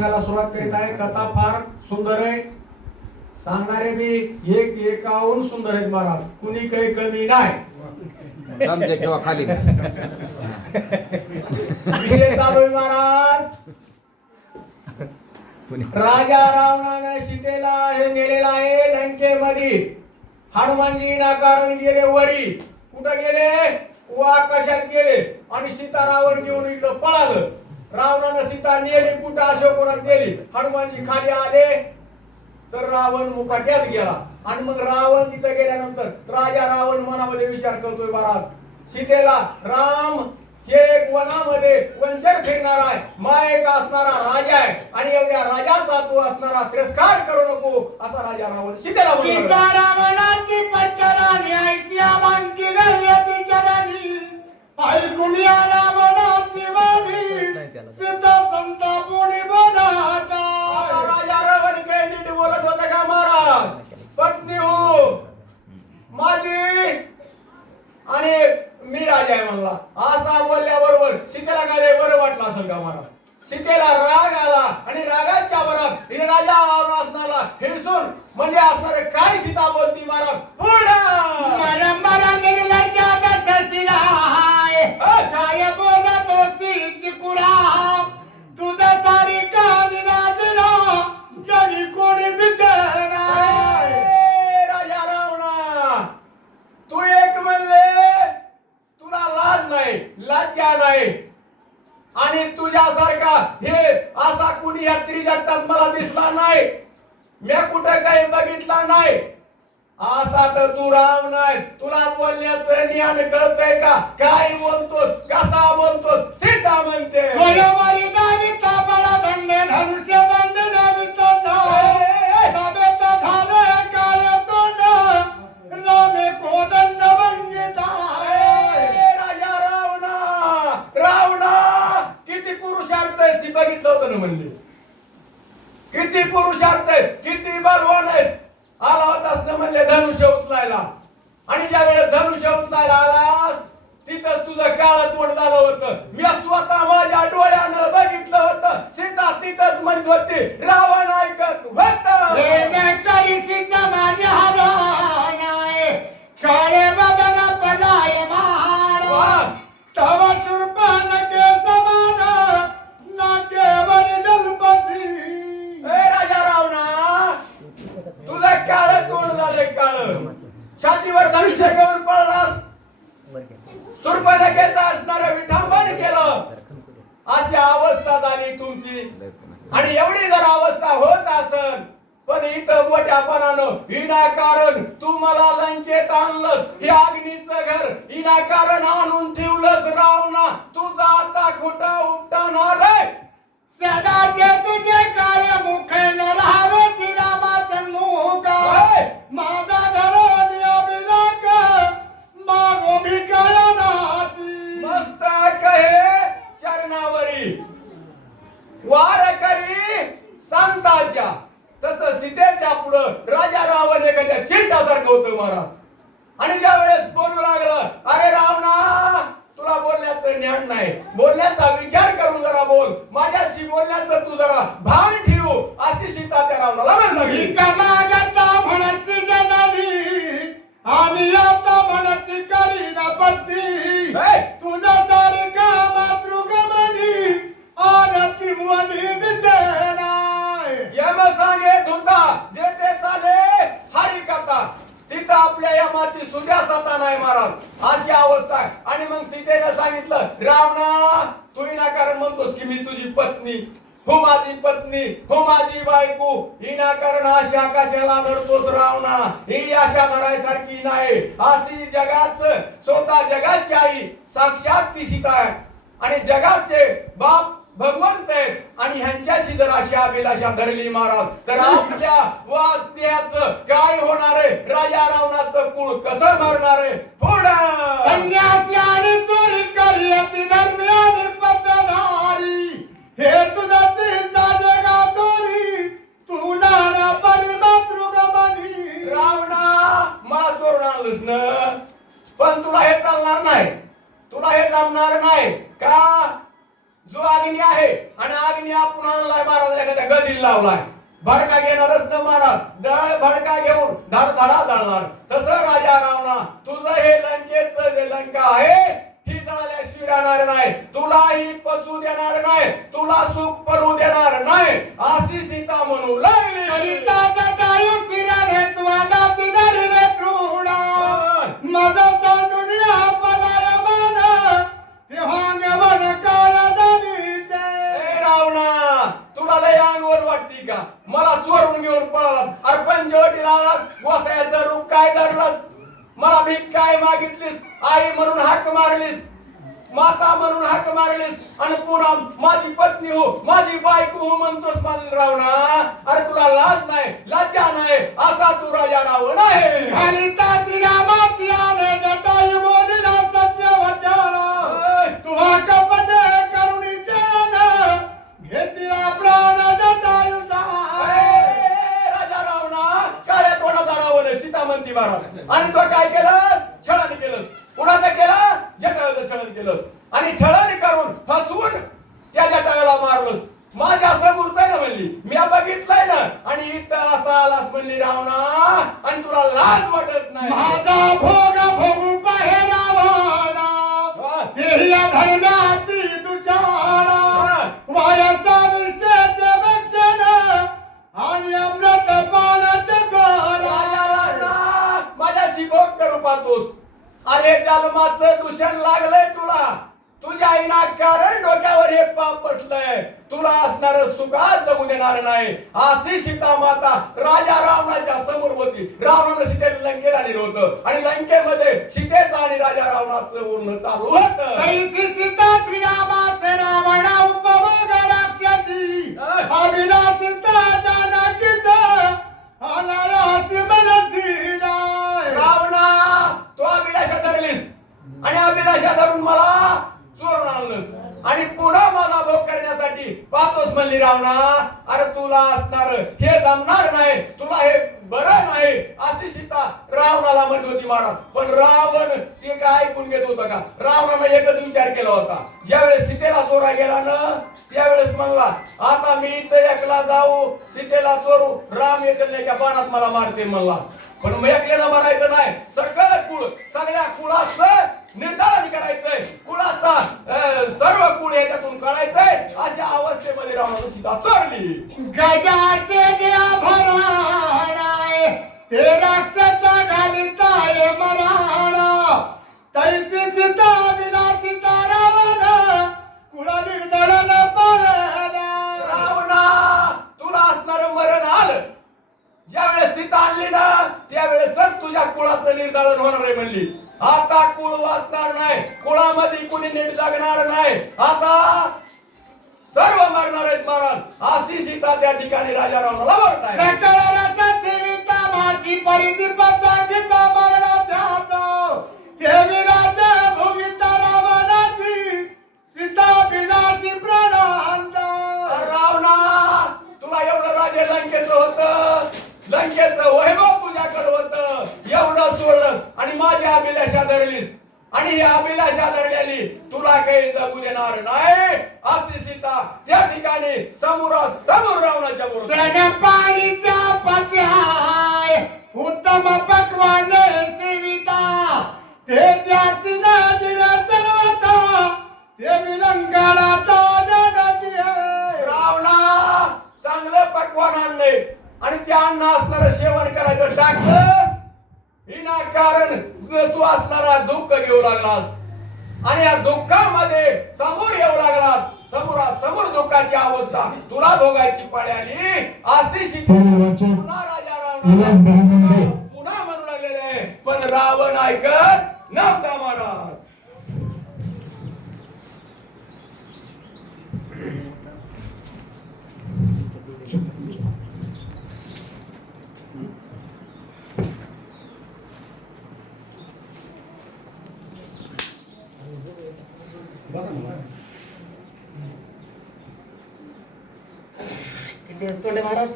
सुरुवात करीत आहे. कथा फार सुंदर आहे. सांगणारे बी एक एकाहून सुंदर आहेत महाराज. कुणी काही कमी नाही. आमच्या किंवा खाली विषय चालू आहे महाराज. राजा रावणाने सीतेला हे नेलेला आहे लंकेमध्ये. हनुमानजी नाकारून गेले वरी. कुठं गेले? आकाशात गेले आणि सीता रावण घेऊन इकडं पळालं. रावणानं सीता नेली कुठं अशोकवनात गेली. हनुमानजी खाली आले तर रावण मुकाट्यात गेला. आणि मग रावण तिथे गेल्यानंतर राजा रावण मनामध्ये विचार करतोय महाराज, सीतेला राम हे एक वनामध्ये वंशर फिरणारा आहे, मायक असणारा राजा आहे आणि एवढ्या राजाचा तू असणारा तिरस्कार करू नको असा राजा रावण सीतेला म्हणतो. सीता रावणाची पटकरा न्यायची आमांकी गर्यती चरणी ऐकून या रावणाची वाणी सीता संतापुनी बोलाता. राजा रावण काही नीट बोलत होता का महाराज? पत्नी हो माझी आणि मी राजा आहे म्हणला. असा बोलल्याबरोबर सीतेला काय बरं वाटलं असेल का महाराज? सीतेला राग आला आणि रागाच्या भरात हिने राजा असणारा हिरसून म्हणजे असणारे काय सीता बोलती महाराज पुढं मरा निर्लज्जा दशाची राय काय बोलत होती चिकुरा तुझा सारी कानी नाचना जगी कोणी दिसेना. राजा रावणा तू एक म्हणले तुला लाज नाही लज्जा नाही आणि तुझ्यासारखा हे असा कुणी या त्रिजगतात मला दिसला नाही. मी कुठं काही बघितला नाही. असा तर तू राम नाही. तुला बोलण्याचं ज्ञान कळतंय का? काय बोलतोस कसा बोलतोस? सीता म्हणते स्वयंवरी दाविता बळा दंडे धनुष्य दंडे दाविता सभेत झाले काळे तोंड रामे कोदंड वंदिता. राजा रावणा रावणा किती पुरुषार्थ आहे ती बघितलं होतं ना म्हणले. किती पुरुषार्थ आहे किती बलवान आहे. आला होतास ना म्हणले धनुष्य उचलायला आणि ज्या वेळेस धनुष्य उचलायला आलास तिथं तुझं काळ तोंड झालं होतं. मी स्वतः माझ्या डोळ्यानं बघितलं होतं. सीता तिथंच म्हणत होती रावण ऐकत होत. तरीसीचा माझ्या हराय काळे बदन पलाय महाड तव चुरपान के समान नाकेवरी जलपसी. राजा रावणा तुझं काळ तोंड झालं. काळ छातीवर धनुष्य घेऊन पळलास. सुरपदकेचा असणारं विठंबन केलं. अशी अवस्था झाली तुमची. आणि एवढी जर अवस्था होत असल पण इथं मोठ्यापणानं विनाकारण तू मला लंकेत आणलंस. हे अग्नीचं घर विनाकारण आणून ठेवलंस रावणा. तुझा आता खोटा उपटणार आहे. सदाचे तुझे काळे मुखे न राहावे रामाचं मुख माझा धरून अभिलाक मागो मी कळनाची. मस्तक हे चरणावरी वार करी संताच्या तसं सीतेच्या पुढं राजा रावण एखाद्या चिंतासारखं होतं महाराज. आणि ज्या वेळेस बोलू लागलं अरे रावणा तुला बोलण्याचं ज्ञान नाही. बोलण्याचा विचार करून जरा बोल. माझ्याशी बोलण्याचं तू जरा भान ठेव अशी सीता त्या रावणाला म्हणली. मागता म्हणसी जननी आणि आता म्हणसी करीना पत्नी तुझा सारखा मातृगमनी आनती मुनी दिसेना. यम सांगे धुता जे ते चाले हरी कथा. तिथं आपल्या यमाची सुद्या सत्ता नाही महाराज. अशी अवस्था आहे. आणि मग सीतेने सांगितलं रावणा तू विनाकारण म्हणतोस की मी तुझी पत्नी हो माझी पत्नी हो माझी बायको. विनाकारण अशी आकाशाला धरतोस रावणा. ही आशा धरायसारखी नाही. अशी जगाच स्वतः जगाची आई साक्षात ती सीता आहे आणि जगाचे बाप भगवंत आहेत आणि ह्यांच्याशी जर अशी अभिलाषा धरली महाराज तर आपल्या वाद्याचं काय होणार आहे? राजा रावणाचं कुळ कसं मारणार आहे? पुढं संन्यासी आणि चोरी करियती दरम्यान पद्धतधारी हे तुझाची साजे गातोरी तू नाना परिमातृगमनी. रावणा मला चोरून आणलंस ना पण तुला हे चालणार नाही. तुला हे जमणार नाही का? जो अग्नी आहे आणि अग्नी आपण आणलाय महाराज गदिल लावलाय. भडका घेणारच न महाराज, डळ भडका घेऊन धडधडा जाळणार. तसं राजा रावणा तुझं हे लंकेचं जे लंका आहे ही जळाल्याशिवाय राहणार नाही, तुलाही पचू देणार नाही, तुला सुख पडू देणार नाही अशी सीता म्हणू लागली. करिता जटायू शिराने तुझा तिधरले क्रूडा माझा दुनिया पलाय मन तेव्हा गवन काळा दरीचे. ए रावणा तुला लय अंगवर वाटती का? मला चोरून घेऊन पळालास, अरे पंचवटीला आलास, गोसायाचं रूप काय धरलास, मला भीक काय मागितलीस, आई म्हणून हाक मारलीस, माता म्हणून हाक मारलीस आणि पुन्हा माझी पत्नी हो माझी बायको हो म्हणतोस माझी रावणा. अरे तुला लाज नाही, लज्जा नाही, असा तू राजा रावण आहे. करिता श्रीरामाची आने जटायू बोलिला सत्य वचन तुझा कपटे करुणीचे घेतला प्राण जटायूचा. राजा रावणा काळ्या तोंडाचा रावण सीता म्हणती महाराज. आणि तो काय केलं? छळण केलं. कुणाचं केलं? जटायूचं छळण केलं. आणि छळण करून फसवून त्या जटायूला मारलंस. माझ्या समोरच आहे ना म्हणली, मी बघितलंय ना, आणि इथं असा आलास म्हणली रावणा, आणि तुला लाज वाटत नाही. माझा भोग भोगू पाहे रावणा तेही धर्माती दुचारा वायाचा विष्टेचे भक्षण आणि अमृत पानाचे गोरा. माझ्याशी भोग करू पाहतोस. अरे जन्माचं दूषण लागलंय तुला, तुझ्या आईना कारण डोक्यावर हे पाप बसलंय, तुला असणार सुखात जगू देणार नाही अशी सीता माता राजा रावणाच्या समोर होती. रावणानं सीतेला लंकेला नेलं होतं आणि लंकेमध्ये सीतेचं आणि राजा रावणाचं बोलणं चालू होतं. कैसी सीता श्रीरामाचे रावणा उपभोग राक्षसी अभिलाषिता जानकीच अनायासी मनसी नाय. रावणा तो अभिलाषा धरलीस आणि अभिलाषा धरून मला चोरून आणलंस आणि पुन्हा मला भोग करण्यासाठी पाहतोस म्हणली रावणा. अरे तुला असणार हे जमणार नाही, तुला हे बरं नाही अशी सीता रावणाला म्हणत होती महाराज. पण रावण ते काय ऐकून घेत होतं का? रावणानं एकच विचार केला होता, ज्यावेळेस सीतेला चोरा गेला ना त्यावेळेस म्हणला आता मी इथं एकला जाऊ सीतेला चोरू, राम येतील नाही का बाणात मला मारते म्हणला. पण मग एकल्यानं मारायचं नाही, सगळं कुळ सगळ्या कुळाचं निर्धारण करायचंय, कुळाचा सर्व कुळ याच्यातून काढायचंय अशा अवस्थेमध्ये रावणानं सीता चोरली. गजाचे जे आभरण आहे ते राक्षसा घालिताय मराणा तैसी सीता विनाचिता रावण कुळा निर्दळन पळला. रावणा तुला असणार मरण आलं. ज्यावेळेस सीता आणली ना त्यावेळेस तुझ्या कुळाचं निर्धारण होणार आहे म्हणली. आता कुळ वाचणार नाही, कुळामध्ये कुणी नीट जगणार नाही, आता सर्व मरणार आहेत महाराज अशी सीता त्या ठिकाणी राजा रावणाला बोलताय. सकळ रस सेविता माझी परिदीपाचा गीता मरणाच्या जाव देवी राजा भोगिता रावणाची सीता विनाची प्राणांता. रावणा तुला एवढं राजे लंकेचं होतं, लंकेचं वैभव तुझ्याकडे होतं, एवढं सोडलंस आणि माझी अभिलाषा धरलीस आणि या अभिलाषा धरलेली तुला काही जगू देणार नाही अशी सीता त्या ठिकाणी समोर रावणाच्या बरोबर. पाणीच्या पत्याय उत्तम पक्वान सेविता ते त्यासी नाजिरा सर्वता ते विलंगाळाचा जनकी आहे. रावणा चांगलं पक्वान आणले आणि त्या अन्न असणारं सेवन करायचं टाकलंस विनाकारण तू असणारा दुःख घेऊ लागलास आणि या दुःखामध्ये समोर येऊ लागलास. समोर दुःखाची अवस्था तुला भोगायची पाळी आली अशी पुन्हा राजा रावण पुन्हा म्हणू लागलेले आहे. पण रावण ऐकत नव्हता महाराज. महाराज